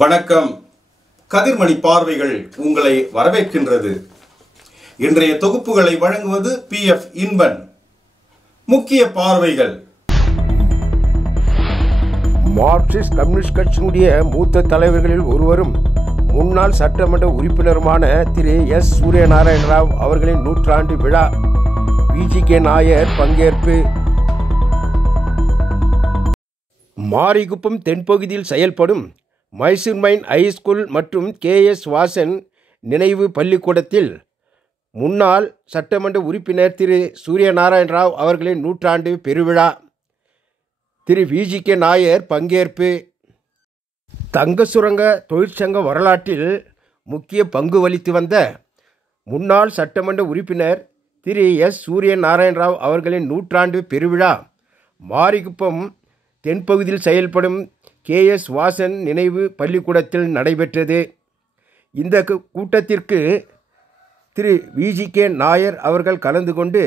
வணக்கம். கதிர்மணி பார்வைகள் உங்களை வரவேற்கின்றது. இன்றைய தொகுப்புகளை வழங்குவது PF இன்பன். முக்கிய பார்வைகள். மார்க்சிஸ்ட் கம்யூனிஸ்ட் கட்சியினுடைய மூத்த தலைவர்களில் ஒருவரும் முன்னாள் சட்டமன்ற உறுப்பினருமான திரு எஸ். சூரியநாராயண ராவ் அவர்களின் நூற்றாண்டு விழா. VGK நாயர் பங்கேற்பு. மாரிகுப்பம் தென்பகுதியில் செயல்படும் மைசூர் மைன் ஹைஸ்கூல் மற்றும் KS வாசன் நினைவு பள்ளிக்கூடத்தில் முன்னாள் சட்டமன்ற உறுப்பினர் திரு சூரியநாராயண ராவ் அவர்களின் நூற்றாண்டு பெருவிழா. திரு VGK நாயர் பங்கேற்பு. தங்க சுரங்க தொழிற்சங்க வரலாற்றில் முக்கிய பங்கு வகித்து வந்த முன்னாள் சட்டமன்ற உறுப்பினர் திரு எஸ். சூரியநாராயண ராவ் அவர்களின் நூற்றாண்டு பெருவிழா மாரிகுப்பம் தென்பகுதியில் செயல்படும் KS வாசன் நினைவு பள்ளிக்கூடத்தில் நடைபெற்றது. இந்த கூட்டத்திற்கு திரு VGK நாயர் அவர்கள் கலந்து கொண்டு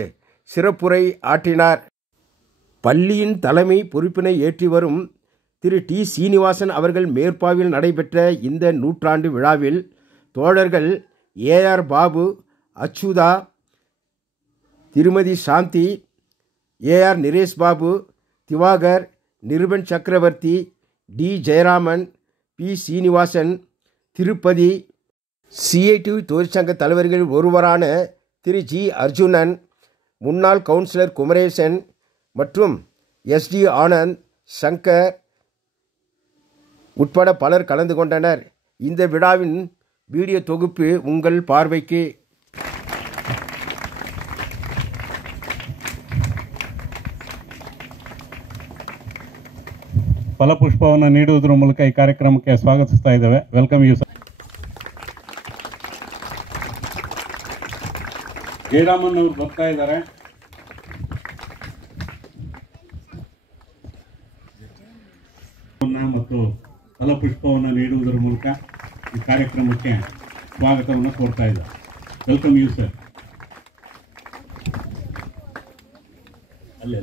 சிறப்புரை ஆற்றினார். பள்ளியின் தலைமை பொறுப்பினை ஏற்றி வரும் திரு T. சீனிவாசன் அவர்கள் மேற்பார்வையில் நடைபெற்ற இந்த நூற்றாண்டு விழாவில் தோழர்கள் AR பாபு, அச்சுதா, திருமதி சாந்தி, AR நிரேஷ் பாபு, திவாகர், நிருபன் சக்கரவர்த்தி, D. Jayaraman, P. Srinivasan, Tirupati, CITU தொழிற்சங்க தலைவர்களில் ஒருவரான திரு G. அர்ஜுனன், முன்னாள் கவுன்சிலர் குமரேசன் மற்றும் SD. ஆனந்த், சங்கர் உட்பட பலர் கலந்து கொண்டனர். இந்த விழாவின் வீடியோ தொகுப்பு உங்கள் பார்வைக்கு. ಫಲಪುಷ್ಪವನ್ನು ನೀಡುವುದರ ಮೂಲಕ ಈ ಕಾರ್ಯಕ್ರಮಕ್ಕೆ ಸ್ವಾಗತಿಸ್ತಾ ಇದ್ದೇವೆ. Welcome you sir. ಜಯರಾಮನ್ ಅವರು ಬರ್ತಾ ಇದ್ದಾರೆ. ಮತ್ತು ಫಲಪುಷ್ಪವನ್ನು ನೀಡುವುದರ ಮೂಲಕ ಈ ಕಾರ್ಯಕ್ರಮಕ್ಕೆ ಸ್ವಾಗತವನ್ನು ಕೋರ್ತಾ ಇದ್ದಾರೆ. Welcome you sir. ಅಲ್ಲಿ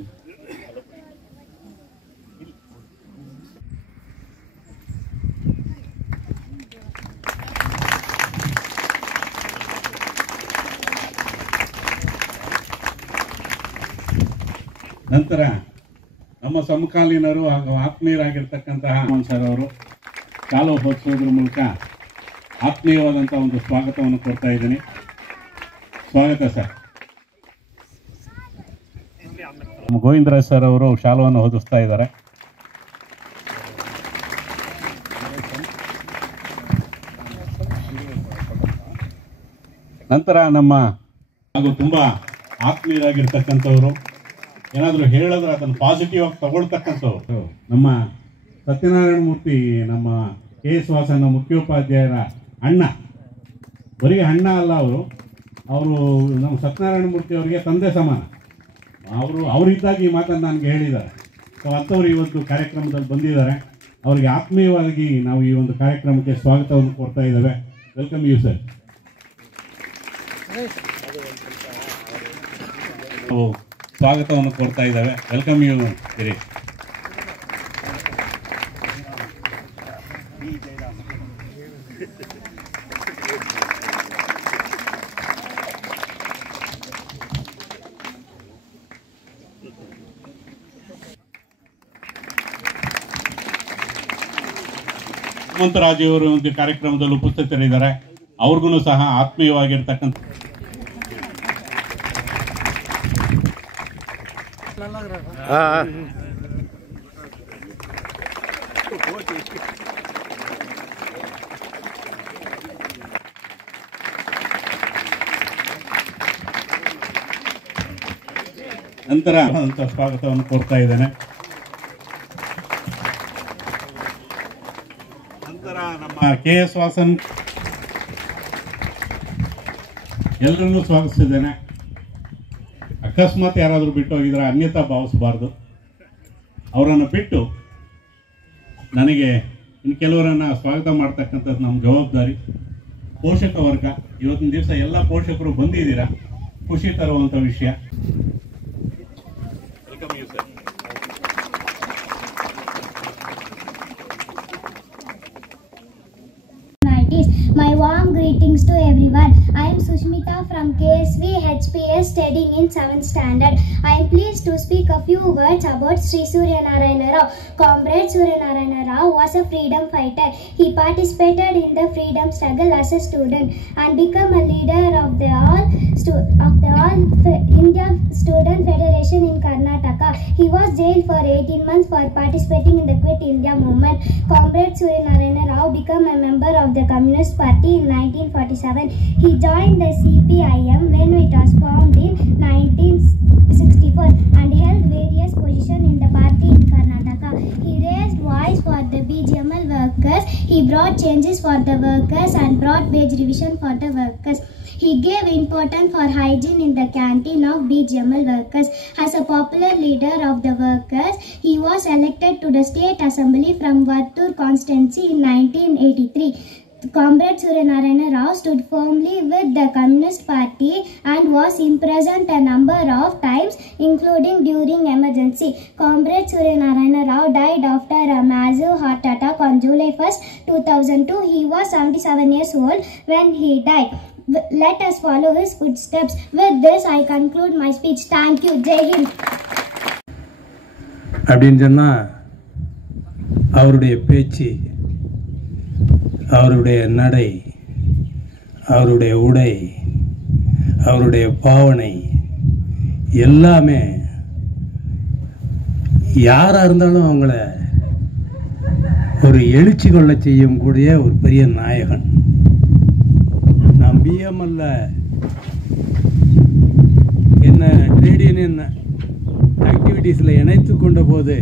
ನಂತರ ನಮ್ಮ ಸಮಕಾಲೀನರು ಹಾಗೂ ಆತ್ಮೀಯರಾಗಿರ್ತಕ್ಕಂತಹ ಸರ್ ಅವರು ಶಾಲು ಹೊರಿಸೋದ್ರ ಮೂಲಕ ಆತ್ಮೀಯವಾದಂಥ ಒಂದು ಸ್ವಾಗತವನ್ನು ಕೊಡ್ತಾ ಇದ್ದೀನಿ. ಸ್ವಾಗತ ಸರ್. ನಮ್ಮ ಗೋವಿಂದರಾಜ್ ಸರ್ ಅವರು ಶಾಲುವನ್ನು ಹೊದಿಸ್ತಾ ಇದ್ದಾರೆ. ನಂತರ ನಮ್ಮ ಹಾಗೂ ತುಂಬ ಆತ್ಮೀಯರಾಗಿರ್ತಕ್ಕಂಥವರು, ಏನಾದರೂ ಹೇಳಿದ್ರೆ ಅದನ್ನು ಪಾಸಿಟಿವ್ ಆಗಿ ತಗೊಳ್ತಕ್ಕಂಥವ್ರು ನಮ್ಮ ಸತ್ಯನಾರಾಯಣ ಮೂರ್ತಿ, ನಮ್ಮ KS ವಾಸನ ಮುಖ್ಯೋಪಾಧ್ಯಾಯರ ಅಣ್ಣ. ಬರೀ ಅಣ್ಣ ಅಲ್ಲ, ಅವರು ನಮ್ಮ ಸತ್ಯನಾರಾಯಣ ಮೂರ್ತಿ ಅವರಿಗೆ ತಂದೆ ಸಮಾನ. ಅವರಿದ್ದಾಗ ಈ ಮಾತನ್ನು ನನಗೆ ಹೇಳಿದ್ದಾರೆ. ಸೊ ಅಂಥವ್ರು ಇವತ್ತು ಕಾರ್ಯಕ್ರಮದಲ್ಲಿ ಬಂದಿದ್ದಾರೆ. ಅವರಿಗೆ ಆತ್ಮೀಯವಾಗಿ ನಾವು ಈ ಒಂದು ಕಾರ್ಯಕ್ರಮಕ್ಕೆ ಸ್ವಾಗತವನ್ನು ಕೊಡ್ತಾ ಇದ್ದೇವೆ. Welcome you sir. ಸ್ವಾಗತವನ್ನು ಕೊಡ್ತಾ ಇದ್ದಾವೆ. Welcome you Girish. ಹನುಮಂತರಾಜಿಯವರು ಒಂದು ಕಾರ್ಯಕ್ರಮದಲ್ಲಿ ಉಪಸ್ಥಿತರಿದ್ದಾರೆ. ಅವ್ರಿಗೂ ಸಹ ಆತ್ಮೀಯವಾಗಿರ್ತಕ್ಕಂಥ ನಂತರ ಸ್ವಾಗತವನ್ನು ಕೋರ್ತಾ ಇದ್ದೇನೆ. ನಂತರ ನಮ್ಮ KS ವಾಸನ್ ಎಲ್ಲರನ್ನೂ ಸ್ವಾಗತಿಸಿದ್ದೇನೆ. ಅಕಸ್ಮಾತ್ ಯಾರಾದರೂ ಬಿಟ್ಟು ಹೋಗಿದ್ರೆ ಅನ್ಯತಾ ಭಾವಿಸಬಾರ್ದು. ಅವರನ್ನು ಬಿಟ್ಟು ನನಗೆ ಇನ್ನು ಕೆಲವರನ್ನು ಸ್ವಾಗತ ಮಾಡ್ತಕ್ಕಂಥದ್ದು ನಮ್ಮ ಜವಾಬ್ದಾರಿ. ಪೋಷಕ ವರ್ಗ, ಇವತ್ತಿನ ದಿವಸ ಎಲ್ಲ ಪೋಷಕರು ಬಂದಿದ್ದೀರಾ, ಖುಷಿ ತರುವಂಥ ವಿಷಯ. please. My warm greetings to everyone. I am Sushmita from KSV HPS studying in 7th standard. I am pleased to speak a few words about Sri Surya Narayana Rao. Comrade Surya Narayana Rao was a freedom fighter. He participated in the freedom struggle as a student and became a leader of the All India Student Federation in Karnataka. He was jailed for 18 months for participating in the Quit India movement. Comrade Surya Narayana Rao became a member of the Communist Party in 1947. He joined the CPIM when it was formed in 1964 and held various positions in the party in Karnataka. He raised voice for the BGML workers. He brought changes for the workers and brought wage revision for the workers. He gave importance for hygiene in the canteen of BGML workers. As a popular leader of the workers, he was elected to the State Assembly from Vattur constituency in 1983. Comrade Surya Narayana Rao stood firmly with the Communist Party and was imprisoned a number of times, including during emergency. Comrade Surya Narayana Rao died after a massive heart attack on July 1st, 2002. He was 77 years old when he died. Let us follow his footsteps. With this, I conclude my speech. Thank you. Jai Hind. அப்படின்னு சொன்னால் அவருடைய பேச்சு, அவருடைய நடை, அவருடைய உடை, அவருடைய பாவனை எல்லாமே யாராக இருந்தாலும் அவங்கள ஒரு எழுச்சி கொள்ள செய்யும் கூடிய ஒரு பெரிய நாயகன். நான் பிஎம்எல்ல என்ன ட்ரேட் யூனியன் ஆக்டிவிட்டீஸில் இணைத்து கொண்ட போது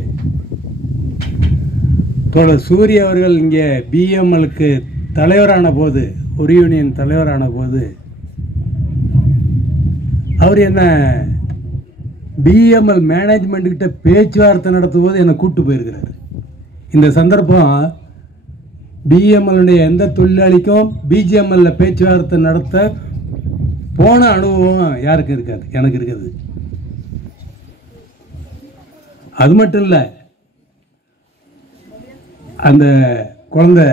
தோழர் சூரிய அவர்கள் இங்கே பிஎம்எலுக்கு தலைவரான போது, ஒரு யூனியன் தலைவரான போது அவர் என்ன பிஎம்எல் மேனேஜ்மெண்ட் கிட்ட பேச்சுவார்த்தை நடத்தும் போது என்னை கூப்பிட்டு போயிருக்கிறார். இந்த சந்தர்ப்பம் பிஎம்எல்லுடைய எந்த தொழிலாளிக்கும் பிஜிஎம்எல்ல பேச்சுவார்த்தை நடத்த போன அனுபவம் யாருக்கும் இருக்காது, எனக்கு இருக்காது. அது மட்டும் இல்லை, அந்த குழந்தை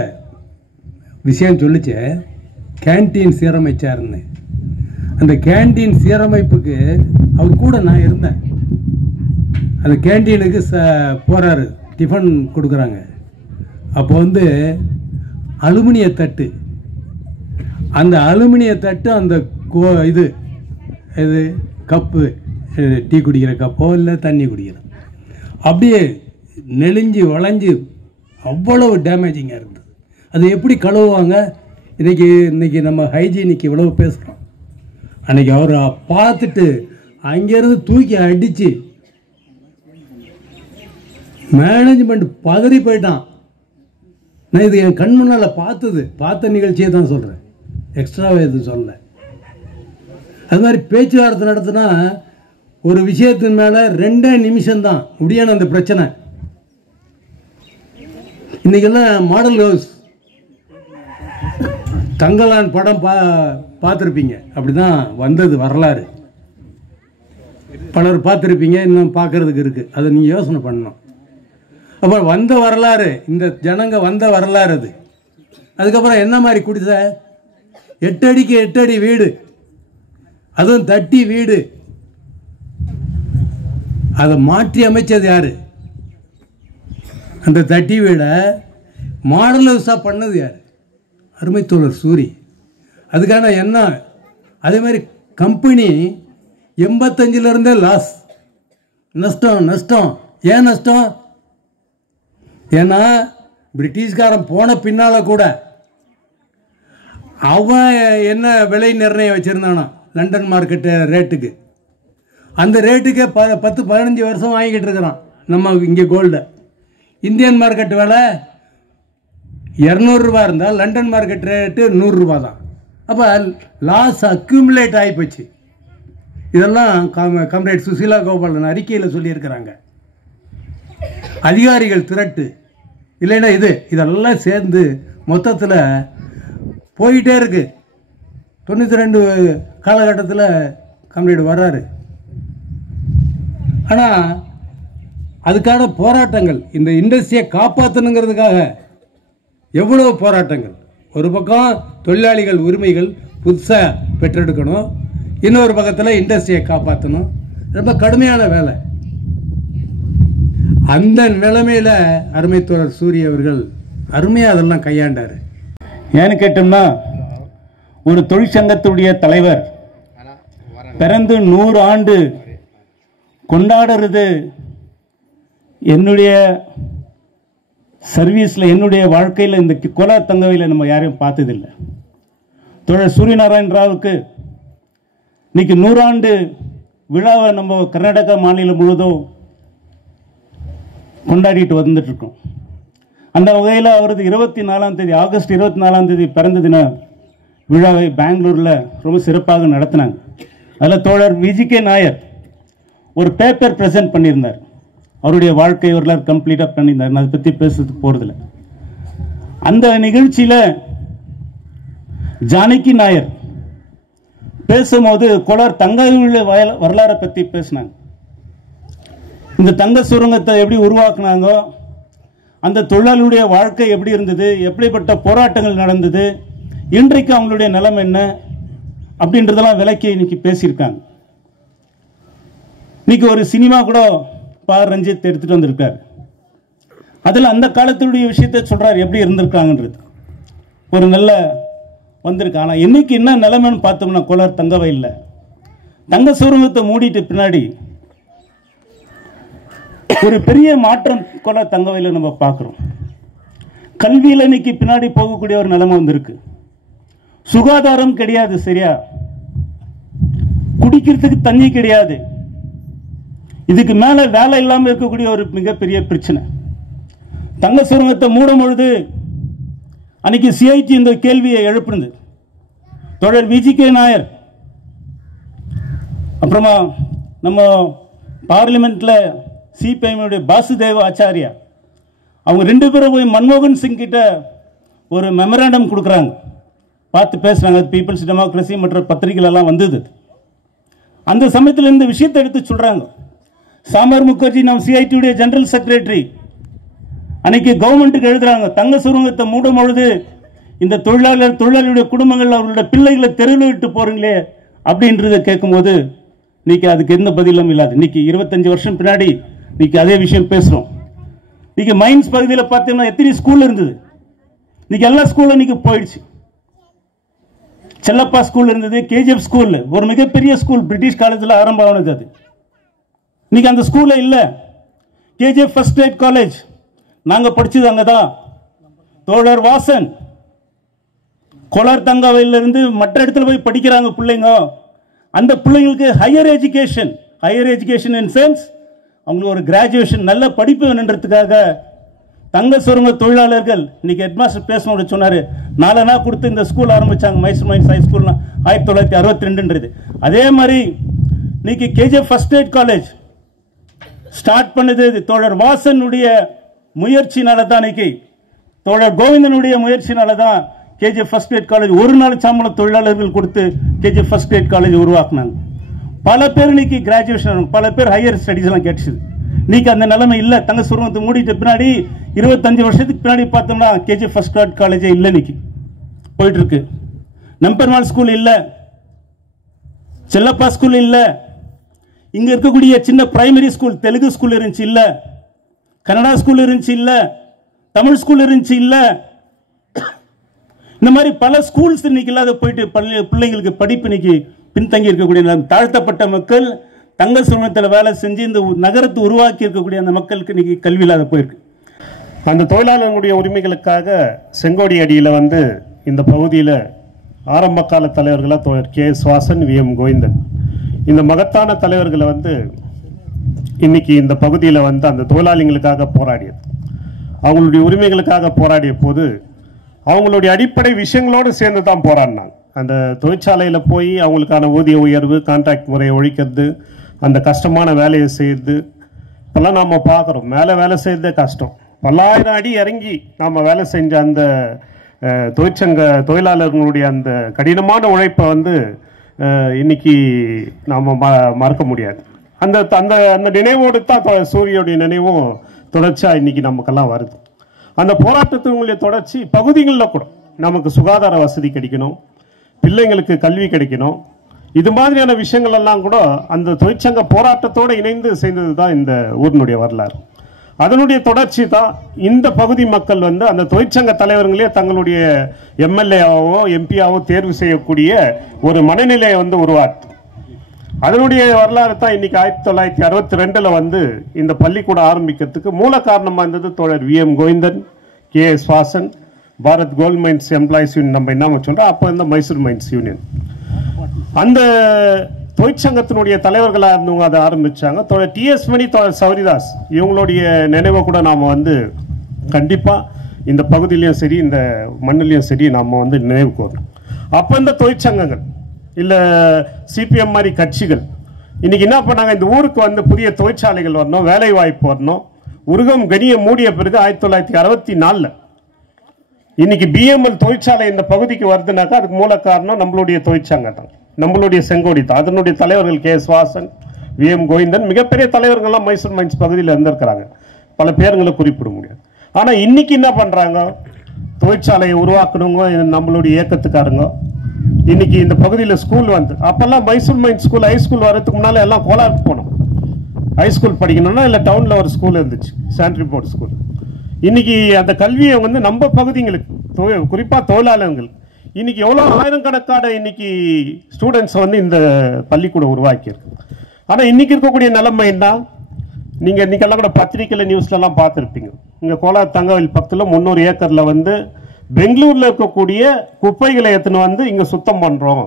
விஷயம் சொல்லிச்சு கேன்டீன் சீரமைச்சாருன்னு. அந்த கேன்டீன் சீரமைப்புக்கு அவர் கூட நான் இருந்தேன். அந்த கேன்டீனுக்கு போகிறாரு, டிஃபன் கொடுக்குறாங்க. அப்போ வந்து அலுமினிய தட்டு, அந்த அலுமினிய தட்டு அந்த இது கப்பு, டீ குடிக்கிற கப்போ இல்லை தண்ணி குடிக்கிற, அப்படியே நெளிஞ்சு வளைஞ்சு அவ்வளவு டேமேஜிங்காக இருந்தது. அது எப்படி கழுவுவாங்க? இன்றைக்கி நம்ம ஹைஜீனிக்கு இவ்வளவு பேசுகிறோம். அன்றைக்கி அவர் பார்த்துட்டு அங்கேருந்து தூக்கி அடித்து மேனேஜ்மெண்ட் பதறி போயிட்டான். நான் இது என் கண் முன்னால் பார்த்த நிகழ்ச்சியை தான் சொல்கிறேன், எக்ஸ்ட்ராவே எதுவும் சொல்லலை. அது மாதிரி பேச்சுவார்த்தை நடத்தினா ஒரு விஷயத்தின் மேலே 2 நிமிஷம்தான் முடியான அந்த பிரச்சனை. இன்றைக்கெல்லாம் மாடல் ஹவுஸ், தங்கலான் படம் பார்த்துருப்பீங்க, அப்படி தான் வந்தது வரலாறு. பலர் பார்த்துருப்பீங்க, இன்னும் பார்க்கறதுக்கு இருக்குது. அதை நீங்கள் யோசனை பண்ணணும். அப்போ வந்த வரலாறு, இந்த ஜனங்க வந்த வரலாறு அது. அதுக்கப்புறம் என்ன மாதிரி குடிசை, 8 அடிக்கு 8 அடி வீடு, அதுவும் தட்டி வீடு. அதை மாற்றி அமைச்சது யாரு? அந்த தட்டி வீடை மாடல் ஹவுஸாக பண்ணது யார்? அருமை தோழர் சூரி. அதுக்கான என்ன, அதே மாதிரி கம்பெனி 85லேருந்தே லாஸ், நஷ்டம். ஏன் நஷ்டம்? ஏன்னா பிரிட்டிஷ்காரன் போன பின்னால் கூட அவன் என்ன விலை நிர்ணயம் வச்சுருந்தானோ லண்டன் மார்க்கெட்டு ரேட்டுக்கு, அந்த ரேட்டுக்கே 10-15 வருஷம் வாங்கிக்கிட்டு இருக்கிறான் நம்ம இங்கே கோல்டை. இந்தியன் மார்க்கெட் விலை 200 ரூபா இருந்தால் லண்டன் மார்க்கெட் ரேட்டு 100 ரூபா தான். அப்போ லாஸ் அக்யூமுலேட் ஆகிப்போச்சு. இதெல்லாம் கம்ரேட் சுசீலா கோபாலன் அறிக்கையில் சொல்லியிருக்கிறாங்க. அதிகாரிகள் திரட்டு இல்லைன்னா இதெல்லாம் சேர்ந்து மொத்தத்தில் போயிட்டே இருக்கு. 92 காலகட்டத்தில் கம்ரேட் வர்றாரு. ஆனால் அதுக்கான போராட்டங்கள், இந்த இண்டஸ்ட்ரியை காப்பாற்றணுங்கிறதுக்காக எவ்வளவு போராட்டங்கள். ஒரு பக்கம் தொழிலாளிகள் உரிமைகள் புதுசாக பெற்றெடுக்கணும், இன்னொரு பக்கத்தில் இண்டஸ்ட்ரியை காப்பாற்றணும். ரொம்ப கடுமையான வேலை. அந்த நிலைமையில் அருமை தோழர் சூரிய அவர்கள் அருமையாக அதெல்லாம் கையாண்டார். ஏன்னு கேட்டோம்னா, ஒரு தொழிற்சங்கத்துடைய தலைவர் பிறந்து 100 ஆண்டு கொண்டாடுறது என்னுடைய சர்வீஸில், என்னுடைய வாழ்க்கையில் இந்த கோலார் தங்கவையில் நம்ம யாரையும் பார்த்ததில்லை. தோழர் சூரியநாராயண ராவுக்கு இன்னைக்கு 100 ஆண்டு விழாவை நம்ம கர்நாடகா மாநிலம் முழுவதும் கொண்டாடிட்டு வந்துட்டு இருக்கோம். அந்த வகையில் அவரது 24ஆம் தேதி, ஆகஸ்ட் 24ஆம் தேதி பிறந்த தின விழாவை பெங்களூரில் ரொம்ப சிறப்பாக நடத்தினாங்க. அதில் தோழர் விஜிகே நாயர் ஒரு பேப்பர் ப்ரெசென்ட் பண்ணியிருந்தார். அவருடைய வாழ்க்கை வரலாறு கம்ப்ளீட்டாக பண்ணியிருந்தார். நான் அதை பற்றி பேசுறதுக்கு போகிறதில்ல. அந்த நிகழ்ச்சியில் ஜானகி நாயர் பேசும்போது கோலார் தங்க வரலாறை பற்றி பேசினாங்க. இந்த தங்க சுரங்கத்தை எப்படி உருவாக்குனாங்க, அந்த தொழிலாளியுடைய வாழ்க்கை எப்படி இருந்தது, எப்படிப்பட்ட போராட்டங்கள் நடந்தது, இன்றைக்கு அவங்களுடைய நிலைமை என்ன அப்படின்றதெல்லாம் விளக்கி இன்னைக்கு பேசியிருக்காங்க. இன்னைக்கு ஒரு சினிமா கூட பார் ரஞ்சித் எடுத்துட்டு வந்திருக்காரு. அதில் அந்த காலத்துடைய விஷயத்தை சொல்றாரு, எப்படி இருந்திருக்காங்கன்றது ஒரு நல்ல வந்திருக்கு. ஆனால் இன்னைக்கு என்ன நிலைமைன்னு பார்த்தோம்னா, கோலார் தங்கவயல்ல தங்க சுரங்கத்தை மூடிட்டு பின்னாடி ஒரு பெரிய மாற்றம் கோலார் தங்கவயல்ல நம்ம பார்க்குறோம். கல்வியில் இன்னைக்கு பின்னாடி போகக்கூடிய ஒரு நிலைமை வந்திருக்கு. சுகாதாரம் கிடையாது, சரியா குடிக்கிறதுக்கு தண்ணி கிடையாது. இதுக்கு மேல வேலை இல்லாமல் இருக்கக்கூடிய ஒரு மிகப்பெரிய பிரச்சனை. தங்க சுரங்கத்தை மூடும் பொழுது அன்னைக்கு சிஐடி இந்த கேள்வியை எழுப்புனது. தோழர் விஜிகே நாயர், அப்புறமா நம்ம பார்லிமெண்ட்ல சிபிஐ பாசுதேவ ஆச்சாரியா, அவங்க 2 பேரும் போய் மன்மோகன் சிங் கிட்ட ஒரு மெமராண்டம் கொடுக்குறாங்க, பார்த்து பேசுறாங்க. பீப்புள்ஸ் டெமோக்ரஸி மற்ற பத்திரிகைகள் எல்லாம் வந்தது. அந்த சமயத்தில் இந்த விஷயத்தை எடுத்து சொல்றாங்க. சாமர் முகர்ஜி, நம்ம சிஐடியுடைய ஜெனரல் செக்ரட்டரி, அன்னைக்கு கவர்மெண்ட்டுக்கு எழுதுறாங்க, தங்க சுரங்கத்தை மூடும் பொழுது இந்த தொழிலாளியுடைய குடும்பங்கள் அவர்களுடைய பிள்ளைகளை தெருவில் விட்டு போறீங்களே அப்படின்றத கேட்கும்போது இன்னைக்கு அதுக்கு எந்த பதிலும் இல்லாது. இன்னைக்கு 25 வருஷம் பின்னாடி இன்னைக்கு அதே விஷயம் பேசுறோம். இன்னைக்கு மைன்ஸ் பகுதியில் பார்த்தீங்கன்னா எத்தனை ஸ்கூல் இருந்தது, இன்னைக்கு எல்லா ஸ்கூலும் இன்னைக்கு போயிடுச்சு. செல்லப்பா ஸ்கூல் இருந்தது, கேஜிஎஃப் ஸ்கூல் ஒரு மிகப்பெரிய ஸ்கூல், பிரிட்டிஷ் காலேஜில் ஆரம்பம் ஆனது. அது இன்னைக்கு அந்த ஸ்கூல்ல இல்ல. கேஜிஎஃப் ஃபர்ஸ்ட் எய்ட் காலேஜ் நாங்க படிச்சது அங்கதான். தோழர் வாசன் கோலார் தங்கவயல்ல இருந்து மற்ற இடத்துல போய் படிக்கிறாங்க பிள்ளைங்க. அந்த பிள்ளைங்களுக்கு ஹையர் எஜுகேஷன் இன் சென்ஸ் அவங்களுக்கு ஒரு கிராஜுவேஷன் நல்ல படிப்பு வேணுன்றதுக்காக தங்க சுரங்க தொழிலாளர்கள் இன்னைக்கு ஹெட்மாஸ்டர் பேசும்போது சொன்னாரு, 4 நாள் கொடுத்து இந்த ஸ்கூல் ஆரம்பிச்சாங்க, மைசூர் மைன்ஸ் ஹை ஸ்கூல் 1962. அதே மாதிரி இன்னைக்கு KGF first eight college start பண்ணது தோழர் வாசனுடைய முயற்சினால தான். இன்னைக்கு தோழர் கோவிந்தனுடைய முயற்சினால தான் கேஜிஎஃப் ஃபர்ஸ்ட் எய்ட் காலேஜ் ஒரு நாள் சம்பள தொழிலாளர்கள் கொடுத்து கேஜிஎஃப் ஃபர்ஸ்ட் எய்ட் காலேஜ் உருவாக்குனாங்க. பல பேர் இன்னைக்கு கிராஜுவேஷன், பல பேர் ஹையர் ஸ்டடிஸ் எல்லாம் கிடைச்சது. இன்னைக்கு அந்த நிலைமை இல்லை. தங்க சுரங்கத்தை மூடிட்டு பின்னாடி 25 வருஷத்துக்கு பின்னாடி பார்த்தோம்னா கேஜிஎஃப் ஃபர்ஸ்ட் எய்ட் காலேஜே இல்லை, இன்னைக்கு போயிட்டு இருக்கு. நம்பெருமாள் ஸ்கூல் இல்லை, செல்லப்பா ஸ்கூல் இல்லை, இங்க இருக்கக்கூடிய சின்ன பிரைமரி ஸ்கூல் தெலுங்கு ஸ்கூல் இருந்துச்சு இல்ல, கன்னடா ஸ்கூல் இருந்துச்சு இல்ல, தமிழ் ஸ்கூல் இருந்துச்சு இல்ல. இந்த மாதிரி பல ஸ்கூல்ஸ் இன்னைக்கு இல்லாத போயிட்டு பிள்ளைங்களுக்கு படிப்பு இன்னைக்கு பின்தங்கி இருக்கக்கூடிய தாழ்த்தப்பட்ட மக்கள் தங்க சுரங்கத்தில் வேலை செஞ்சு இந்த நகரத்தை உருவாக்கி இருக்கக்கூடிய அந்த மக்களுக்கு இன்னைக்கு கல்வி இல்லாத போயிருக்கு. அந்த தொழிலாளர்களுடைய உரிமைகளுக்காக செங்கோடி அடியில் இந்த பகுதியில் ஆரம்ப கால தலைவர்களாக தோழர் கே.எஸ். வாசன், வி.எம். கோவிந்தன், இந்த மகத்தான தலைவர்களை இன்னைக்கு இந்த பகுதியில் அந்த தொழிலாளிகளுக்காக போராடியது, அவங்களுடைய உரிமைகளுக்காக போராடிய போது அவங்களுடைய அடிப்படை விஷயங்களோடு சேர்ந்து தான் போராடினாங்க. அந்த தொழிற்சாலையில் போய் அவங்களுக்கான ஊதிய உயர்வு, கான்ட்ராக்ட் முறையை ஒழிக்கிறது, அந்த கஷ்டமான வேலையை செய்யுது. இப்பெல்லாம் நாம் பார்க்குறோம், மேலே வேலை செய்யறதே கஷ்டம். 1000 அடி இறங்கி நாம் வேலை செஞ்ச அந்த தொழிலாளர்களுடைய அந்த கடினமான உழைப்பை இன்னைக்கு நாம் மறக்க முடியாது. அந்த அந்த அந்த நினைவோடு தான் சூரியோடைய நினைவும் தொடர்ச்சியாக இன்னைக்கு நமக்கெல்லாம் வருது. அந்த போராட்டத்தினுடைய தொடர்ச்சி பகுதிகளில் கூட நமக்கு சுகாதார வசதி கிடைக்கணும், பிள்ளைங்களுக்கு கல்வி கிடைக்கணும். இது மாதிரியான விஷயங்கள் எல்லாம் கூட அந்த தொழிற்சங்க போராட்டத்தோடு இணைந்து செய்தது தான் இந்த ஊரினுடைய வரலாறு. அதனுடைய தொடர்ச்சி தான் இந்த பகுதி மக்கள் வந்து அந்த தொழிற்சங்க தலைவர்களே தங்களுடைய எம்எல்ஏவோ எம்பியாவோ தேர்வு செய்யக்கூடிய ஒரு மனநிலையை வந்து உருவாக்கு. அதனுடைய வரலாறு தான் இன்னைக்கு 1962 வந்து இந்த பள்ளிக்கூடம் ஆரம்பிக்கிறதுக்கு மூல காரணமாக இருந்தது தோழர் V M Govindan, K S Vasan, Bharat gold mines employees union, நம்ம என்ன சொல்றோம் அப்போ இந்த மைசூர் மைன்ஸ் யூனியன், அந்த தொழிற்சங்கத்தினுடைய தலைவர்களாக இருந்தவங்க அதை ஆரம்பிச்சாங்க. தோழர் டிஎஸ் மணி, தோழர் சௌரிதாஸ் இவங்களுடைய நினைவை கூட நாம் வந்து கண்டிப்பாக இந்த பகுதியிலையும் சரி இந்த மண்ணிலையும் சரி நாம் வந்து நினைவு கூறணும். அப்போ இந்த தொழிற்சங்கங்கள் இல்லை சிபிஎம் மாதிரி கட்சிகள் இன்னைக்கு என்ன பண்ணாங்க, இந்த ஊருக்கு வந்து புதிய தொழிற்சாலைகள் வரணும், வேலை வாய்ப்பு வரணும். உருகம் கனியை மூடிய பிறகு 1964 இன்னைக்கு பிஎம்எல் தொழிற்சாலை இந்த பகுதிக்கு வருதுனாக்கா அதுக்கு மூல காரணம் நம்மளுடைய தொழிற்சங்கம் தான், நம்மளுடைய செங்கோடி தான். அதனுடைய தலைவர்கள் K S Vasan, V M Govindan, மிகப்பெரிய தலைவர்கள்லாம் மைசூர் மைன்ஸ் பகுதியில் இருந்திருக்கிறாங்க. பல பேருங்களை குறிப்பிட முடியாது. ஆனால் இன்னைக்கு என்ன பண்றாங்க, தொழிற்சாலையை உருவாக்கணுங்க நம்மளுடைய இயக்கத்துக்காரங்க. இன்னைக்கு இந்த பகுதியில் ஸ்கூல் வந்து அப்பெல்லாம் மைசூர் மைன்ஸ் ஸ்கூல் ஹைஸ்கூல் வர்றதுக்கு முன்னால எல்லாம் கோலாருக்கு போனோம். ஹைஸ்கூல் படிக்கணும்னா இல்லை டவுன்ல ஒரு ஸ்கூல் இருந்துச்சு, சானிட்டரி போர்டு ஸ்கூல். இன்னைக்கு அந்த கல்வியை வந்து நம்ம பகுதிங்களுக்கு குறிப்பாக தொழிலாளர்கள் இன்னைக்கு எவ்வளோ ஆயிரக்கணக்கான இன்னைக்கு ஸ்டூடெண்ட்ஸ் வந்து இந்த பள்ளிக்கூடம் உருவாக்கியிருக்கு. ஆனால் இன்னைக்கு இருக்கக்கூடிய நிலைமை என்ன, நீங்கள் இன்னைக்கெல்லாம் கூட பத்திரிக்கையில் நியூஸ்லலாம் பார்த்துருப்பீங்க. இங்கே கோலார் தங்கவயல் பக்கத்தில் 300 ஏக்கரில் வந்து பெங்களூரில் இருக்கக்கூடிய குப்பைகளை எடுத்துன்னு வந்து இங்கே சுத்தம் பண்ணுறோம்.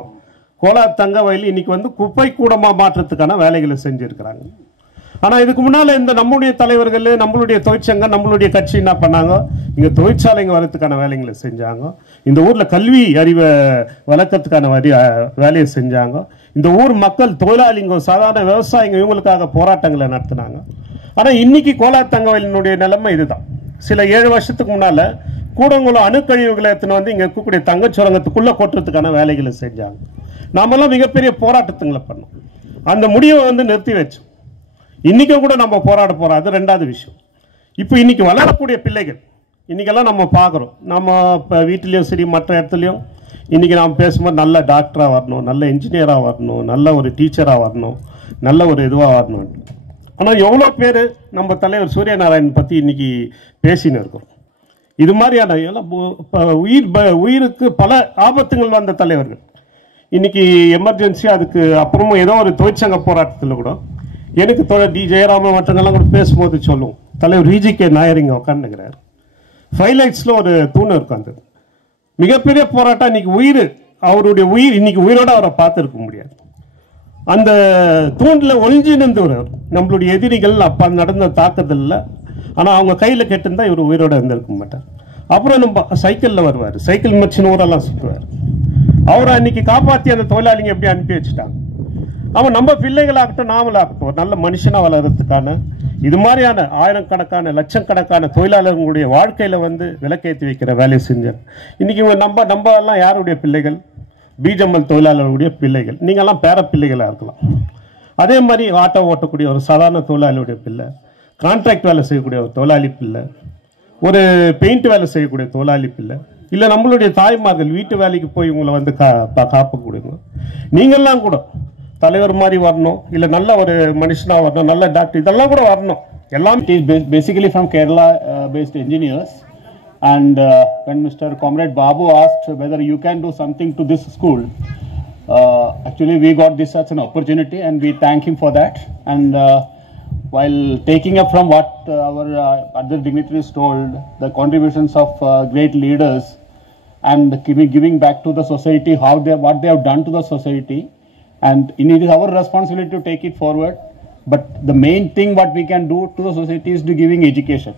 கோலார் தங்கவயல் இன்னைக்கு வந்து குப்பை கூடமாக மாற்றத்துக்கான வேலைகளை செஞ்சுருக்கிறாங்க. ஆனால் இதுக்கு முன்னால் இந்த நம்முடைய தலைவர்கள், நம்மளுடைய தொழிற்சங்கம், நம்மளுடைய கட்சி என்ன பண்ணாங்க, இங்கே தொழிற்சாலைங்க வரத்துக்கான வேலைகளை செஞ்சாங்க. இந்த ஊரில் கல்வி அறிவை வளர்க்கறதுக்கான வேலையை செஞ்சாங்க. இந்த ஊர் மக்கள் தொழிலாளிங்க, சாதாரண விவசாயிங்க இவங்களுக்காக போராட்டங்களை நடத்தினாங்க. ஆனால் இன்னைக்கு கோலார் தங்கவயலினுடைய நிலைமை இதுதான். சில 7 வருஷத்துக்கு முன்னால கூடங்குளம் அணுக்கழிவுகளை எடுத்துன்னு வந்து இங்கே இருக்கக்கூடிய தங்கச்சுரங்கத்துக்குள்ளே கொட்டுறதுக்கான வேலைகளை செஞ்சாங்க. நாமெல்லாம் மிகப்பெரிய போராட்டத்துங்களை பண்ணோம். அந்த முடிவை வந்து நிறுத்தி வச்சோம். இன்னைக்கும் கூட நம்ம போராட போறோம், அது 2வது விஷயம். இப்போ இன்னைக்கு வளரக்கூடிய பிள்ளைகள் இன்னைக்கெல்லாம் நம்ம பார்க்குறோம், நம்ம இப்போ வீட்டிலையும் சரி மற்ற இடத்துலையும் இன்னைக்கு நாம் பேசும்போது நல்ல டாக்டராக வரணும், நல்ல இன்ஜினியராக வரணும், நல்ல ஒரு டீச்சராக வரணும், நல்ல ஒரு இதுவாக வரணும். ஆனால் எவ்வளோ பேர் நம்ம தலைவர் சூரியநாராயணன் பற்றி இன்னைக்கு பேசின்னு இருக்கோம். இது மாதிரியான எல்லாம் உயிருக்கு பல ஆபத்துங்கள் வந்த தலைவர்கள் இன்னைக்கு எமர்ஜென்சி, அதுக்கு அப்புறமும் ஏதோ ஒரு தொழிற்சங்க போராட்டத்தில் கூட எனக்கு தோழர் டி ஜெயராமன் மற்றவங்கெல்லாம் கூட பேசும்போது சொல்லுவோம், தலைவர் விஜிகே நாயர் இங்கே உட்காந்துக்கிறார், ஃபைலைட்ஸில் ஒரு தூண் இருக்கும். அந்த மிகப்பெரிய போராட்டம் இன்னைக்கு அவருடைய உயிர் இன்னைக்கு உயிரோட அவரை பார்த்துருக்க முடியாது. அந்த தூண்டில் ஒளிஞ்சு நின்றவர் நம்மளுடைய எதிரிகள் அப்போ நடந்த தாக்குதலில். ஆனால் அவங்க கையில் கெட்டிருந்தா இவர் உயிரோட இருந்திருக்க மாட்டார். அப்புறம் நம்ம சைக்கிளில் வருவார், சைக்கிள் மச்சின் ஊரெல்லாம் சுற்றுவார். அவரை அன்னைக்கு காப்பாற்றி அந்த தொழிலாளிங்க எப்படி அனுப்பி வச்சுட்டாங்க. அவன் நம்ம பிள்ளைகளாகட்டும் நாமளாகட்டும் ஒரு நல்ல மனுஷனாக வளர்கிறதுக்கான இது மாதிரியான ஆயிரக்கணக்கான லட்சக்கணக்கான தொழிலாளர்களுடைய வாழ்க்கையில் வந்து விளக்கேற்றி வைக்கிற வேலையை செஞ்சார். இன்னைக்கு நம்ம எல்லாம் யாருடைய பிள்ளைகள், பிஜெம்எல் தொழிலாளர்களுடைய பிள்ளைகள். நீங்கள்லாம் பேர பிள்ளைகளாக இருக்கலாம். அதே மாதிரி ஆட்டோ ஓட்டக்கூடிய ஒரு சாதாரண தொழிலாளியுடைய பிள்ளை, கான்ட்ராக்ட் வேலை செய்யக்கூடிய ஒரு தொழிலாளி பிள்ளை, ஒரு பெயிண்ட் வேலை செய்யக்கூடிய தொழிலாளி பிள்ளை, இல்லை நம்மளுடைய தாய்மார்கள் வீட்டு வேலைக்கு போய் இவங்களை வந்து காப்பக்கூடியவங்க. நீங்கள்லாம் கூட தலைவர் மாதிரி வரணும், இல்லை நல்ல ஒரு மனுஷனாக வரணும், நல்ல டாக்டர், இதெல்லாம் கூட வரணும். எல்லாம் basically from Kerala based engineers. And when Mr. Comrade Babu asked whether you can do something to this school, actually we got this as an opportunity and we thank him for that. And while taking up from what our other dignitaries told, the contributions of great leaders and giving back to the society, what they have done to the society, and it is our responsibility to take it forward. But the main thing what we can do to the society is to giving education.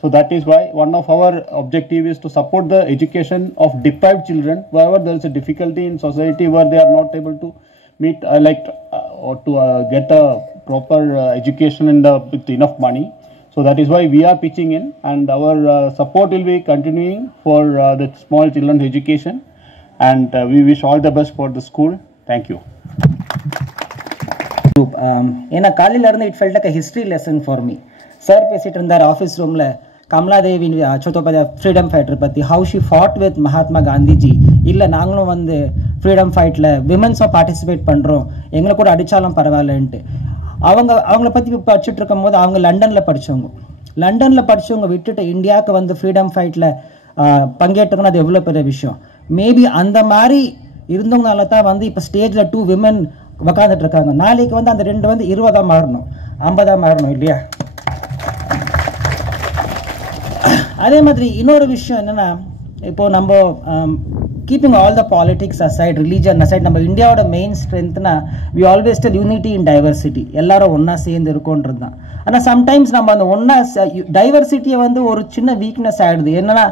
So that is why one of our objective is to support the education of deprived children wherever there is a difficulty in society where they are not able to meet or to get a proper education with enough money. So that is why we are pitching in, and our support will be continuing for the small children's education, and we wish all the best for the school. Thank you. ஏன்னா காலையில இருந்து it felt like a history lesson for me. Sir பேசிட்டு இருந்தார் office ரூமில் Kamaladevi சட்டோபாத்யாய freedom fighter பற்றி, how she ஃபாட் with Mahatma Gandhiji, இல்லை நாங்களும் வந்து ஃப்ரீடம் ஃபைட்டில் விமென்ஸும் பார்ட்டிசிபேட் பண்ணுறோம், எங்களை கூட அடித்தாலும் பரவாயில்லன்ட்டு அவங்கள பற்றி படிச்சுட்டு இருக்கும் போது அவங்க லண்டனில் படித்தவங்க விட்டுட்டு இந்தியாவுக்கு வந்து ஃப்ரீடம் ஃபைட்டில் பங்கேற்றுக்கணும். அது எவ்வளோ பெரிய விஷயம். மேபி அந்த மாதிரி இருந்தவங்கனால தான் வந்து இப்போ ஸ்டேஜில் 2 விமன் உக்காந்துட்டு இருக்காங்க. நாளைக்கு வந்து அந்த 2 வந்து 20 மாறணும், 50 மாறணும் இல்லையா? அதே மாதிரி இன்னொரு விஷயம் என்னன்னா, இப்போ நம்ம keeping all the politics aside, religion aside, நம்ம இந்தியாவோட மெயின் ஸ்ட்ரென்த்னா we always tell unity in diversity, எல்லாரும் ஒன்றா சேர்ந்து இருக்கோன்றது தான். ஆனால் சம்டைம்ஸ் நம்ம அந்த ஒன்றா டைவர்சிட்டியை வந்து ஒரு சின்ன வீக்னஸ் ஆகிடுது. என்னன்னா,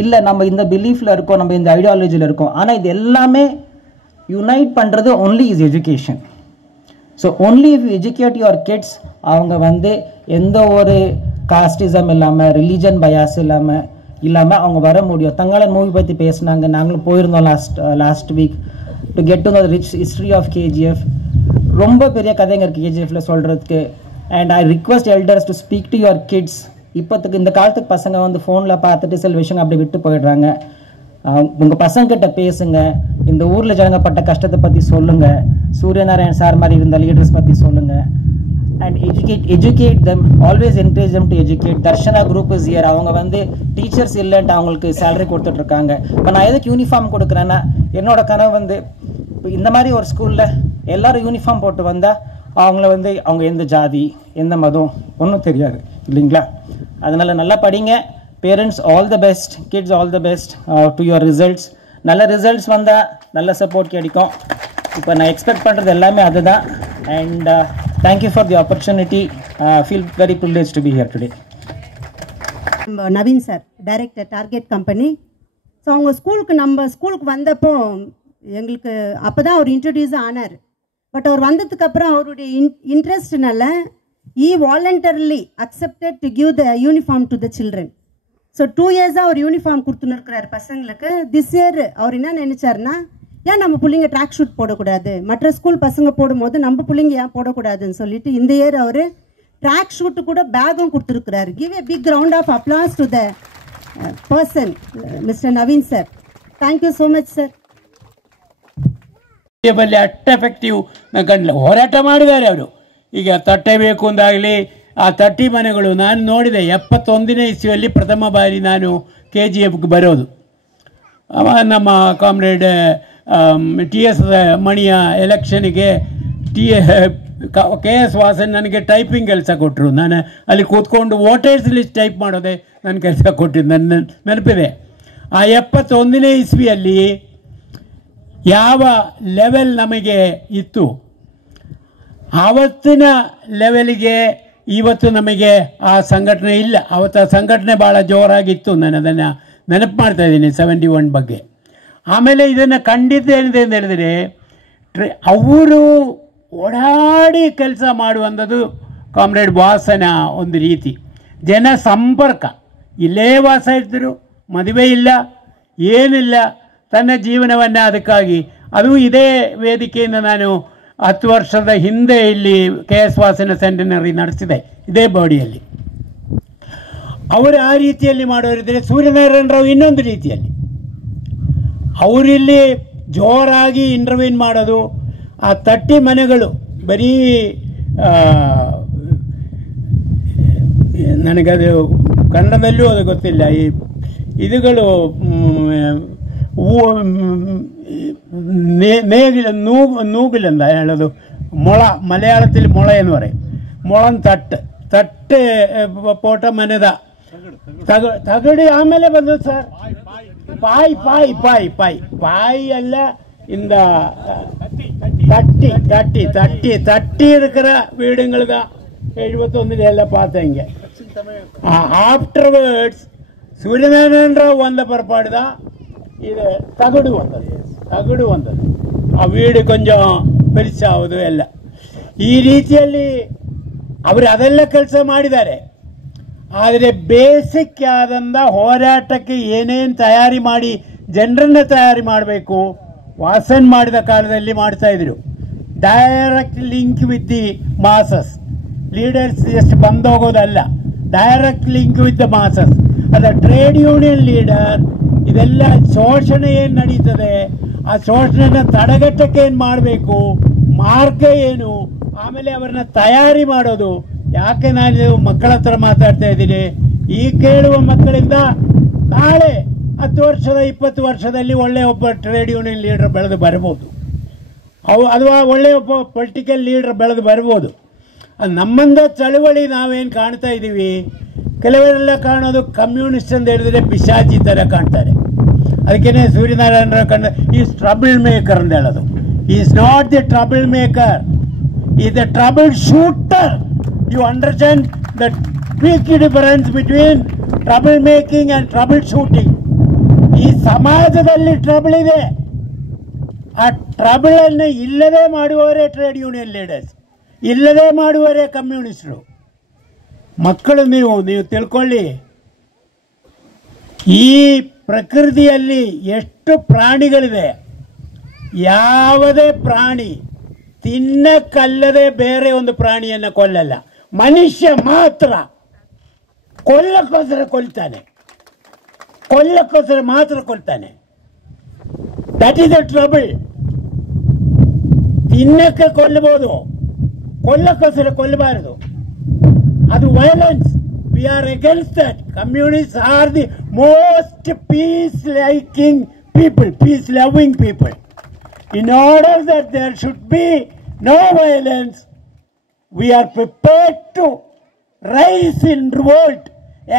இல்லை நம்ம இந்த பிலீஃபில் இருக்கோம், நம்ம இந்த ஐடியாலஜியில் இருக்கோம், ஆனால் இது எல்லாமே யுனைட் பண்ணுறது only is education. So only if you educate your kids, அவங்க வந்து எந்த ஒரு காஸ்டிசம் இல்லாமல், ரிலீஜன் பயாஸ் இல்லாமல் அவங்க வர முடியும். தங்காளன் மூவி பற்றி பேசினாங்க, நாங்களும் போயிருந்தோம் last week to get to the rich history of KGF. ரொம்ப பெரிய கதைங்க இருக்குது கேஜிஎஃப்ல சொல்கிறதுக்கு. And I request elders to speak to your kids. இப்போத்துக்கு இந்த காலத்துக்கு பசங்க வந்து ஃபோனில் பார்த்துட்டு சில விஷயங்கள் அப்படி விட்டு போயிடுறாங்க. உங்கள் பசங்கிட்ட பேசுங்க, இந்த ஊரில் ஜனங்கப்பட்ட கஷ்டத்தை பற்றி சொல்லுங்கள், சூரியநாராயண் சார் மாதிரி இருந்த லீடர்ஸ் பற்றி சொல்லுங்கள். And educate them, always encourage them to educate. Darshana group is here. அவங்க வந்து டீச்சர்ஸ் இல்லைன்ட்டு அவங்களுக்கு சேலரி கொடுத்துட்ருக்காங்க. இப்போ நான் எதுக்கு யூனிஃபார்ம் கொடுக்குறேன்னா, என்னோட கனவு வந்து இந்த மாதிரி ஒரு ஸ்கூலில் எல்லாரும் யூனிஃபார்ம் போட்டு வந்தால் அவங்கள வந்து அவங்க எந்த ஜாதி எந்த மதம் ஒன்றும் தெரியாது இல்லைங்களா? அதனால் நல்லா படிங்க. Parents all the best, kids all the best to your results. நல்ல ரிசல்ட்ஸ் வந்தால் நல்ல சப்போர்ட் கிடைக்கும். இப்போ நான் எக்ஸ்பெக்ட் பண்ணுறது எல்லாமே அதுதான். And thank you for the opportunity. Feel very privilege to be here today. Naveen sir, director target company. So அவங்க நம்ம ஸ்கூலுக்கு வந்தப்போ எங்களுக்கு அப்போ தான் அவர் இன்ட்ரடியூஸ் ஆனார். பட் அவர் வந்ததுக்கப்புறம் அவருடைய இன்ட்ரெஸ்ட்னால voluntarily accepted to give the uniform to the children. So 2 இயர்ஸாக அவர் யூனிஃபார்ம் கொடுத்துன்னு இருக்கிறார் பசங்களுக்கு. திஸ் இயர் அவர் என்ன நினைச்சாருன்னா, ஏன் நம்ம பிள்ளைங்க ட்ராக் ஷூட் போடக்கூடாது, மற்ற ஸ்கூல் பசங்க போடும்போது நம்ம பிள்ளைங்க ஏன் போடக்கூடாதுன்னு சொல்லிட்டு இந்த இயர் அவர் ட்ராக் ஷூட்டு கூட பேக்கும் கொடுத்துருக்கிறாரு. Give a big round of applause to the person mister Naveen sir. Thank you so much sir. ಅಷ್ಟ ಎಫೆಕ್ಟಿವ್ ಕಂಡ್ಲ ಹೋರಾಟ ಮಾಡಿದ್ದಾರೆ ಅವರು. ಈಗ ತಟ್ಟೆ ಬೇಕು ಅಂದಾಗಲಿ ಆ ತಟ್ಟಿ ಮನೆಗಳು ನಾನು ನೋಡಿದೆ. 71ನೇ ಇಸ್ವಿಯಲ್ಲಿ ಪ್ರಥಮ ಬಾರಿ ನಾನು KGFಗೆ ಬರೋದು. ನಮ್ಮ ಕಾಮ್ರೇಡ್ TS ಮಣಿಯ ಎಲೆಕ್ಷನ್ಗೆ KS ವಾಸನ್ ನನಗೆ ಟೈಪಿಂಗ್ ಕೆಲಸ ಕೊಟ್ಟರು. ನಾನು ಅಲ್ಲಿ ಕೂತ್ಕೊಂಡು ವೋಟರ್ಸ್ ಲಿಸ್ಟ್ ಟೈಪ್ ಮಾಡೋದೇ ನನ್ನ ಕೆಲಸ ಕೊಟ್ಟಿದ್ದು ನನ್ನ ನೆನಪಿದೆ. ಆ 71ನೇ ಇಸ್ವಿಯಲ್ಲಿ ಯಾವ ಲೆವೆಲ್ ನಮಗೆ ಇತ್ತು, ಆವತ್ತಿನ ಲೆವೆಲಿಗೆ ಇವತ್ತು ನಮಗೆ ಆ ಸಂಘಟನೆ ಇಲ್ಲ. ಅವತ್ತು ಆ ಸಂಘಟನೆ ಭಾಳ ಜೋರಾಗಿತ್ತು. ನಾನು ಅದನ್ನು ನೆನಪು ಮಾಡ್ತಾ ಇದ್ದೀನಿ 71 ಬಗ್ಗೆ. ಆಮೇಲೆ ಇದನ್ನು ಕಂಡಿದ್ದೇನಿದೆ ಅಂತ ಹೇಳಿದರೆ, ಅವರು ಓಡಾಡಿ ಕೆಲಸ ಮಾಡುವಂಥದ್ದು ಕಾಮ್ರೇಡ್ ವಾಸನ ಒಂದು ರೀತಿ. ಜನ ಸಂಪರ್ಕ. ಇಲ್ಲೇ ವಾಸ ಇದ್ದರು, ಮದುವೆ ಇಲ್ಲ, ಏನಿಲ್ಲ, ತನ್ನ ಜೀವನವನ್ನು ಅದಕ್ಕಾಗಿ. ಅದು ಇದೇ ವೇದಿಕೆಯಿಂದ ನಾನು 10 ವರ್ಷದ ಹಿಂದೆ ಇಲ್ಲಿ KS ವಾಸನ ಸೆಂಟನರಿ ನಡೆಸಿದೆ, ಇದೇ ಬಾಡಿಯಲ್ಲಿ. ಅವರು ಆ ರೀತಿಯಲ್ಲಿ ಮಾಡೋರಿದ್ದರೆ, ಸೂರ್ಯನಾರಾಯಣ ರಾವ್ ಇನ್ನೊಂದು ರೀತಿಯಲ್ಲಿ. ಅವರಿಲ್ಲಿ ಜೋರಾಗಿ ಇಂಟರ್ವ್ಯೂನ್ ಮಾಡೋದು. ಆ ತಟ್ಟಿ ಮನೆಗಳು ಬರೀ ನನಗದು ಕನ್ನಡದಲ್ಲೂ ಅದು ಗೊತ್ತಿಲ್ಲ. ಈ ಇದುಗಳು ನೂಗಿಲೆಂದ ಹೇಳೋದು, ಮೊಳ, ಮಲಯಾಳത്തിൽ ಮೊಳ എന്ന് പറയും. ಮೊಳನ್ ತಟ್ಟೆ ಪೋಟ ಮನೆದ ತಗಡಿ. ಆಮೇಲೆ ಬಂದದ್ದು ಸರ್ பாய் அல்ல, இந்த தட்டி இருக்கிற வீடுங்கள் தான் 71 எல்லாம் பார்த்தேங்க. ஆஃப்டர்வேர்ட்ஸ் சூரியநாராயண ராவ் வந்த பிற்பாடு தான் இது தகடு வந்தது. ಆ வீடு கொஞ்சம் பெருಸಾವುದು ಎಲ್ಲ. ಈ ರೀತಿಯಲ್ಲಿ ಅವರು ಅದೆಲ್ಲ ಕೆಲಸ ಮಾಡಿದ್ದಾರೆ. ಆದರೆ ಬೇಸಿಕ್ ಆದಂಥ ಹೋರಾಟಕ್ಕೆ ಏನೇನು ತಯಾರಿ ಮಾಡಿ ಜನರನ್ನು ತಯಾರಿ ಮಾಡಬೇಕು, ವಾಸನ್ ಮಾಡಿದ ಕಾಲದಲ್ಲಿ ಮಾಡ್ತಾಯಿದ್ರು. Direct link with the masses. Leaders ಎಷ್ಟು ಬಂದೋಗೋದಲ್ಲ, direct link with the masses. ಅದ ಟ್ರೇಡ್ ಯೂನಿಯನ್ ಲೀಡರ್ ಇದೆಲ್ಲ ಶೋಷಣೆ ಏನು ನಡೀತದೆ, ಆ ಶೋಷಣೆನ ತಡೆಗಟ್ಟಕ್ಕೆ ಏನು ಮಾಡಬೇಕು, ಮಾರ್ಗ ಏನು, ಆಮೇಲೆ ಅವರನ್ನ ತಯಾರಿ ಮಾಡೋದು. ಯಾಕೆ ನಾನು ಮಕ್ಕಳ ಹತ್ರ ಮಾತಾಡ್ತಾ ಇದ್ದೀನಿ, ಈ ಕೇಳುವ ಮಕ್ಕಳಿಂದ ನಾಳೆ 10 ವರ್ಷದ 20 ವರ್ಷದಲ್ಲಿ ಒಳ್ಳೆ ಒಬ್ಬ ಟ್ರೇಡ್ ಯೂನಿಯನ್ ಲೀಡರ್ ಬೆಳೆದು ಬರ್ಬೋದು, ಅಥವಾ ಒಳ್ಳೆಯ ಒಬ್ಬ ಪೊಲಿಟಿಕಲ್ ಲೀಡರ್ ಬೆಳೆದು ಬರ್ಬೋದು. ನಮ್ಮಂದ ಚಳುವಳಿ ನಾವೇನು ಕಾಣ್ತಾ ಇದ್ದೀವಿ, ಕೆಲವರೆಲ್ಲ ಕಾಣೋದು ಕಮ್ಯುನಿಸ್ಟ್ ಅಂತ ಹೇಳಿದ್ರೆ ಪಿಶಾಚಿ ಥರ ಕಾಣ್ತಾರೆ. ಅದಕ್ಕೇನೆ ಸೂರ್ಯನಾರಾಯಣರಾವ್ ಕಂಡ ಈಸ್ ಟ್ರಬಲ್ ಮೇಕರ್ ಅಂತ ಹೇಳೋದು. Is not the trouble maker, is the trouble shooter. You understand the big difference between trouble making and trouble shooting. ಈ ಸಮಾಜದಲ್ಲಿ ಟ್ರಬಲ್ ಇದೆ, ಆ ಟ್ರಬಲ್ ಅನ್ನು ಇಲ್ಲದೆ ಮಾಡುವವರೇ ಟ್ರೇಡ್ ಯೂನಿಯನ್ ಲೀಡರ್ಸ್, ಇಲ್ಲದೆ ಮಾಡುವವರೇ ಕಮ್ಯುನಿಸ್ಟರು. ಮಕ್ಕಳು ನೀವು ತಿಳ್ಕೊಳ್ಳಿ, ಈ ಪ್ರಕೃತಿಯಲ್ಲಿ ಎಷ್ಟು ಪ್ರಾಣಿಗಳಿದೆ, ಯಾವುದೇ ಪ್ರಾಣಿ ತಿನ್ನಕ್ಕಲ್ಲದೆ ಬೇರೆ ಒಂದು ಪ್ರಾಣಿಯನ್ನು ಕೊಲ್ಲಲ್ಲ. ಮನುಷ್ಯ ಮಾತ್ರ ಕೊಲ್ಲಕ್ಕೋಸ್ಕರ ಕೊಲ್ತಾನೆ, ಕೊಲ್ಲಕ್ಕೋಸ್ಕರ ಮಾತ್ರ ಕೊಲ್ತಾನೆ. That is the trouble. ತಿನ್ನಕ್ಕೆ ಕೊಲ್ಲಬಹುದು, ಕೊಲ್ಲಕ್ಕೋಸ್ಕರ ಕೊಲ್ಲಬಾರದು. ಅದು violence. We are against that. Communist are the most peace liking people, peace loving people. In order that there should be no violence, we are prepared to rise in revolt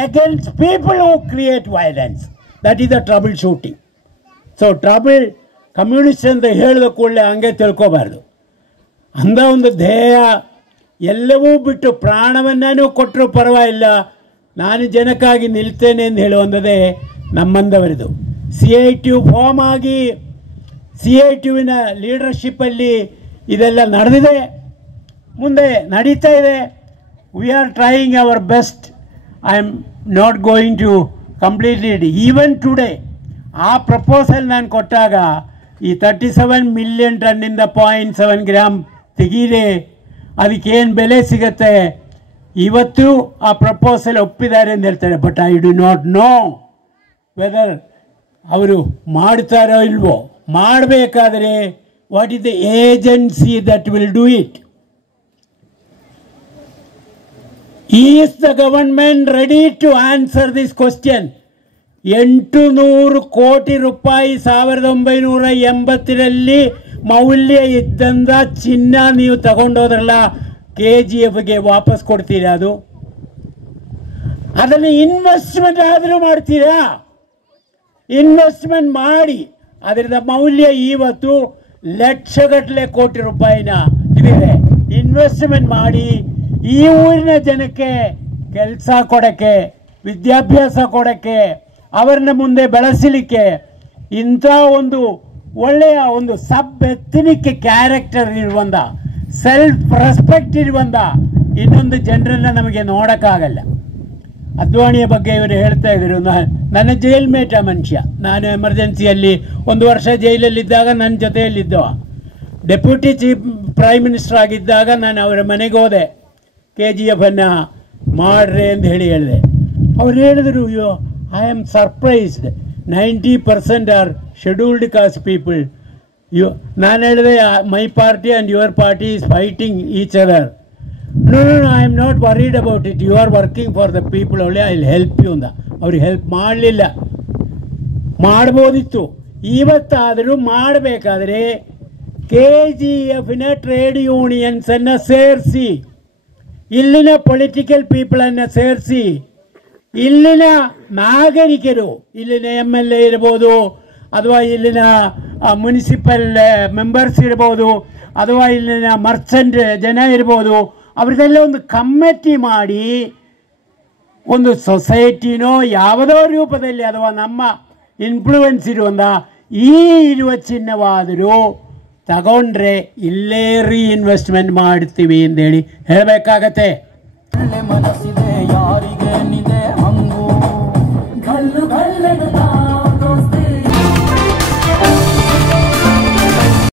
against people who create violence. That is the troubleshooting. So trouble, communist ಅಂತ ಹೇಳಿದ ಕೂಡಲೇ ಹಂಗೆ ತಿಳ್ಕೋಬಾರ್ದು. ಅಂದ ಒಂದು ಧ್ಯೇಯ ಎಲ್ಲವೂ ಬಿಟ್ಟು ಪ್ರಾಣವನ್ನೂ ಕೊಟ್ಟರೂ ಪರವಾಗಿಲ್ಲ, ನಾನು ಜನಕ್ಕಾಗಿ ನಿಲ್ತೇನೆ ಎಂದು ಹೇಳುವಂಥದ್ದೇ ನಮ್ಮಂದವರಿದು. CITU ಫಾರ್ಮ್ ಆಗಿ CITUವಿನ ಲೀಡರ್ಶಿಪ್ಪಲ್ಲಿ ಇದೆಲ್ಲ ನಡೆದಿದೆ, ಮುಂದೆ ನಡೀತಾ ಇದೆ. We are trying our best. I am not going to completely even today ಆ ಪ್ರಪೋಸಲ್ ನಾನು ಕೊಟ್ಟಾಗ ಈ 37 ಮಿಲಿಯನ್ ಟನ್ನಿಂದ 0.7 ಗ್ರಾಮ್ ತೆಗೀರಿ, ಅದಕ್ಕೇನು ಬೆಲೆ ಸಿಗತ್ತೆ, ಇವತ್ತು ಆ ಪ್ರಪೋಸಲ್ ಒಪ್ಪಿದ್ದಾರೆ ಅಂತ ಹೇಳ್ತಾರೆ. But I do not know whether ಅವರು ಮಾಡ್ತಾರೋ ಇಲ್ವೋ. ಮಾಡಬೇಕಾದ್ರೆ what is the agency that will do it? Is the government ready to answer this question? 800 ಕೋಟಿ ರೂಪಾಯಿ 1980ರಲ್ಲಿ ಮೌಲ್ಯ ಇದ್ದಂಥ ಚಿನ್ನ ನೀವು ತಗೊಂಡೋದ್ರಲ್ಲ, KGFಗೆ ವಾಪಸ್ ಕೊಡ್ತೀರಾ? ಅದನ್ನು ಇನ್ವೆಸ್ಟ್ಮೆಂಟ್ ಆದರೂ ಮಾಡ್ತೀರಾ? ಇನ್ವೆಸ್ಟ್ಮೆಂಟ್ ಮಾಡಿ ಅದರಿಂದ ಮೌಲ್ಯ ಇವತ್ತು ಲಕ್ಷಗಟ್ಟಲೆ ಕೋಟಿ ರೂಪಾಯಿನ ಇದಿದೆ. ಇನ್ವೆಸ್ಟ್ಮೆಂಟ್ ಮಾಡಿ ಈ ಊರಿನ ಜನಕ್ಕೆ ಕೆಲಸ ಕೊಡೋಕ್ಕೆ, ವಿದ್ಯಾಭ್ಯಾಸ ಕೊಡೋಕ್ಕೆ, ಅವರನ್ನ ಮುಂದೆ ಬೆಳೆಸಲಿಕ್ಕೆ, ಇಂಥ ಒಂದು ಒಳ್ಳೆಯ ಒಂದು ಸಬ್ ಎಥನಿಕ್ ಕ್ಯಾರೆಕ್ಟರ್ ಇರುವಂಥ, ಸೆಲ್ಫ್ ರೆಸ್ಪೆಕ್ಟ್ ಇರುವಂಥ ಇನ್ನೊಂದು ಜನರನ್ನು ನಮಗೆ ನೋಡೋಕ್ಕಾಗಲ್ಲ. ಅದ್ವಾಣಿಯ ಬಗ್ಗೆ ಇವರು ಹೇಳ್ತಾ ಇದ್ರು, ನನ್ನ ಜೈಲ್ ಮೇಟ ಮನುಷ್ಯ. ನಾನು ಎಮರ್ಜೆನ್ಸಿಯಲ್ಲಿ 1 ವರ್ಷ ಜೈಲಲ್ಲಿದ್ದಾಗ ನನ್ನ ಜೊತೆಯಲ್ಲಿದ್ದವ. ಡೆಪ್ಯೂಟಿ ಚೀಫ್ ಪ್ರೈಮ್ ಮಿನಿಸ್ಟರ್ ಆಗಿದ್ದಾಗ ನಾನು ಅವರ ಮನೆಗೆ ಹೋದೆ, KGFನ್ನು ಮಾಡ್ರೆ ಅಂತ ಹೇಳಿದೆ. ಅವ್ರು ಹೇಳಿದ್ರು, I am surprised, 90% are scheduled caste people. ನಾನು ಹೇಳಿದೆ, my party and your party is fighting each other. No, I am not worried about it. You are working for the people only. I will help you ಅಂತ. ಅವ್ರಿಗೆ help ಮಾಡಲಿಲ್ಲ. ಮಾಡ್ಬೋದಿತ್ತು. ಇವತ್ತಾದರೂ ಮಾಡಬೇಕಾದ್ರೆ KGFನ trade ಯೂನಿಯನ್ಸನ್ನು ಸೇರಿಸಿ, ಇಲ್ಲಿನ political ಪೀಪಲನ್ನು ಸೇರಿಸಿ, ಇಲ್ಲಿನ ನಾಗರಿಕರು, ಇಲ್ಲಿನ MLA ಇರ್ಬೋದು, ಅಥವಾ ಇಲ್ಲಿನ ಮುನ್ಸಿಪಲ್ ಮೆಂಬರ್ಸ್ ಇರ್ಬೋದು, ಅಥವಾ ಇಲ್ಲಿನ ಮರ್ಚೆಂಟ್ ಜನ ಇರ್ಬೋದು, ಅವ್ರದ್ದೆಲ್ಲ ಒಂದು ಕಮಿಟಿ ಮಾಡಿ ಒಂದು ಸೊಸೈಟಿನೋ ಯಾವುದೋ ರೂಪದಲ್ಲಿ ಅಥವಾ ನಮ್ಮ ಇನ್ಫ್ಲೂಯೆನ್ಸ್ ಇರುವ ಚಿನ್ನವಾದರೂ ತಗೊಂಡ್ರೆ ಇಲ್ಲೇ ರೀಇನ್ವೆಸ್ಟ್ಮೆಂಟ್ ಮಾಡ್ತೀವಿ ಅಂತೇಳಿ ಹೇಳಬೇಕಾಗತ್ತೆ.